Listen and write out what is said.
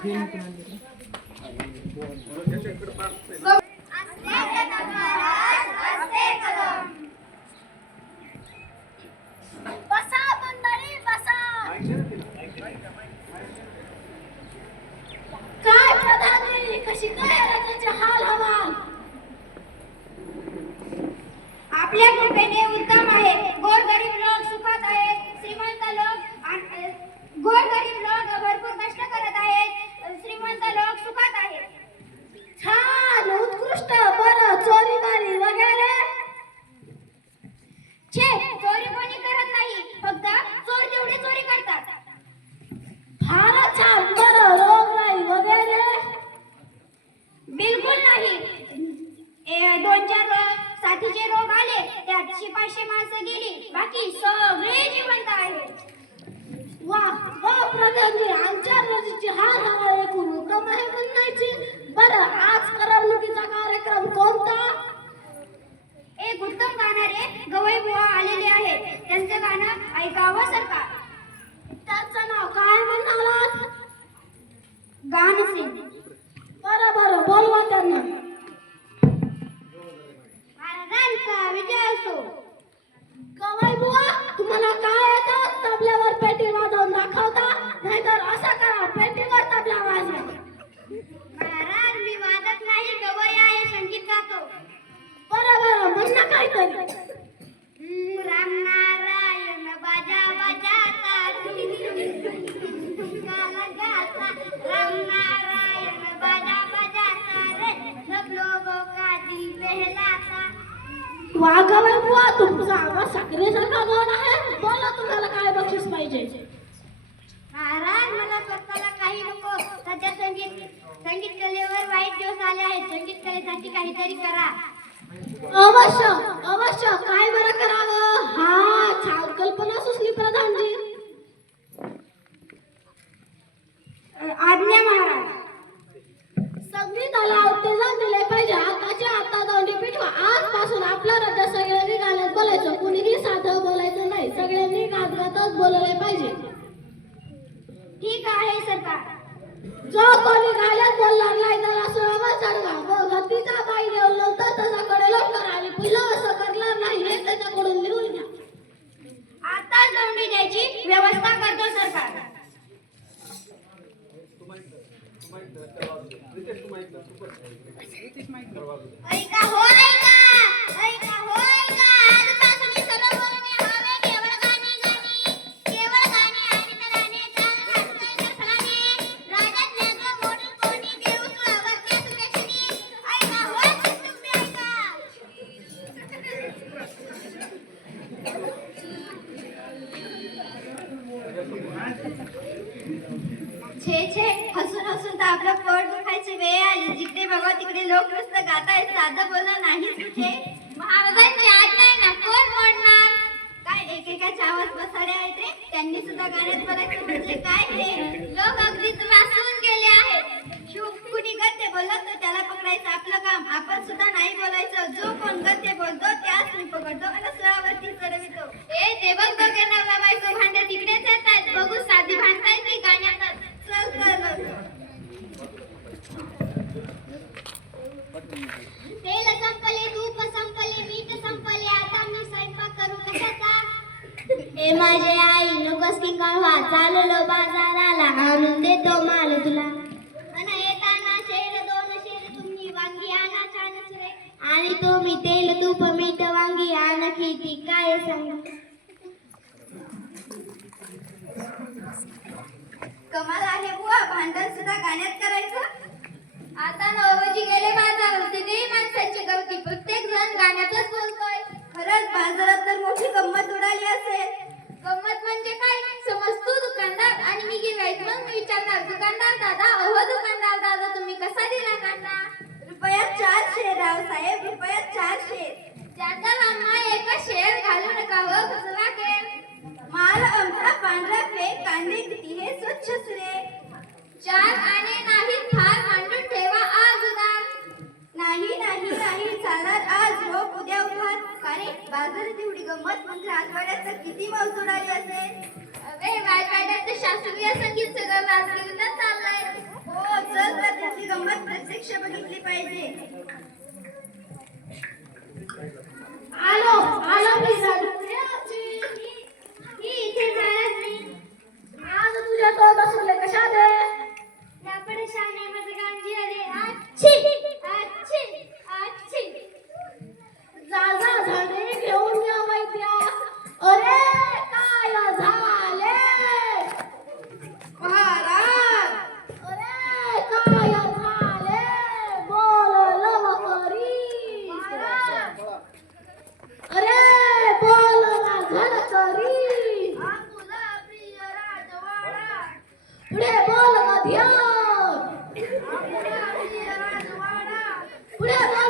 그림 그만 आले त्यात शिपाशे माणसं गेली बाकी सगळे जिवंत आहेत. वा वा प्रधानजी आमच्या हवा उत्तम आहे म्हणायची बरं आज करमणुकीचा कार्यक्रम कोणता? एक उत्तम गाणारे गवई बुवा आलेले आहेत. त्यांचं गाणं ऐकावं सरकार. वा गवाई बुवा तुमचा आवाज साखरेसारखा गोड आहे. बोला तुम्हाला काय बक्षीस पाहिजे? महाराज मला स्वतःला काही नको. सध्या संगीत संगीत कलेवर वाईट दिवस आले आहेत. संगीत कलेसाठी काहीतरी करा. अवश्य अवश्य. काय बरं करावं? हा छान कल्पना सुचली प्रधानजी. आज्ञा ठीक आहे सरकार. जो कोणी गाण्यात बोलणार नाही त्याला व गतीचा बाई ठेवलं तर त्याच्याकडे लवकर आणि पहिलं असं करणार नाही हे त्याच्याकडून लिहून घ्या. आता जोडणी द्यायची व्यवस्था करतो सरकार. ऐका हो आपलं पोट दुखायची वेळ आली. जिकडे बघा तिकडे लोक नुसतं गातायत. साधं बोलणं नाही कुठे. महाराजांची ना कोण मोडणार? काय एकेकाच्या आवाज बसाडे आहेत रे? त्यांनी सुद्धा गाण्यात बोलायचं म्हणजे काय हे लोक वाचून गेले आहेत. शिव कुणी बोलत तर त्याला पकडायचं आपलं काम. आपण सुद्धा नाही बोलायचं. जो कोण गद्य बोलतो त्याच मी पकडतो आणि सरावरती चढवितो. ए ते बघ दोघे नवरा बायको भांडे तिकडेच येतात बघू साधी भांडताय ती गाण्यातच. चल चल. तेल संपले धूप संपले मीठ संपले आता मी स्वयंपाक करू कशाचा? हे माझे आई नकोस की कळवा चाललो बाजाराला आणून देतो माल तुला. अन येताना शेर दोन शेर तुम्ही वांगी आणा छानच रे आणि तुम्ही तेल तूप मीठ वांगी आणखी ती काय सांग? कमाल आहे बुवा भांडण सुद्धा गाण्यात करायचं. आता नवरोजी गेले बाजारात. तिथेही माणसांची गवती प्रत्येक जण गाण्यातच बोलतोय. खरंच बाजारात तर मोठी गंमत उडाली असेल. गंमत म्हणजे काय? समज तू दुकानदार आणि मी गिराईक मग मी विचारणार दुकानदार दादा अहो दुकानदार दादा तुम्ही कसा दिला कांदा? रुपयात चार शेर राव साहेब रुपयात चार शेर त्याचा आम्हा एका शेर घालू नका व कसं लागेल माल आमचा पांढरा फेक कांदे किती हे स्वच्छ रे चार आणे नाही अरे बाजारात एवढी गंमत? म्हणजे राजवाड्याचं किती मौज असेल? राजवाड्याचं शास्त्रीय संगीत सगळं वाजवूनच चाललंय. हो चल गंमत प्रत्यक्ष बघितली पाहिजे. आलो आलो मी. Put it up.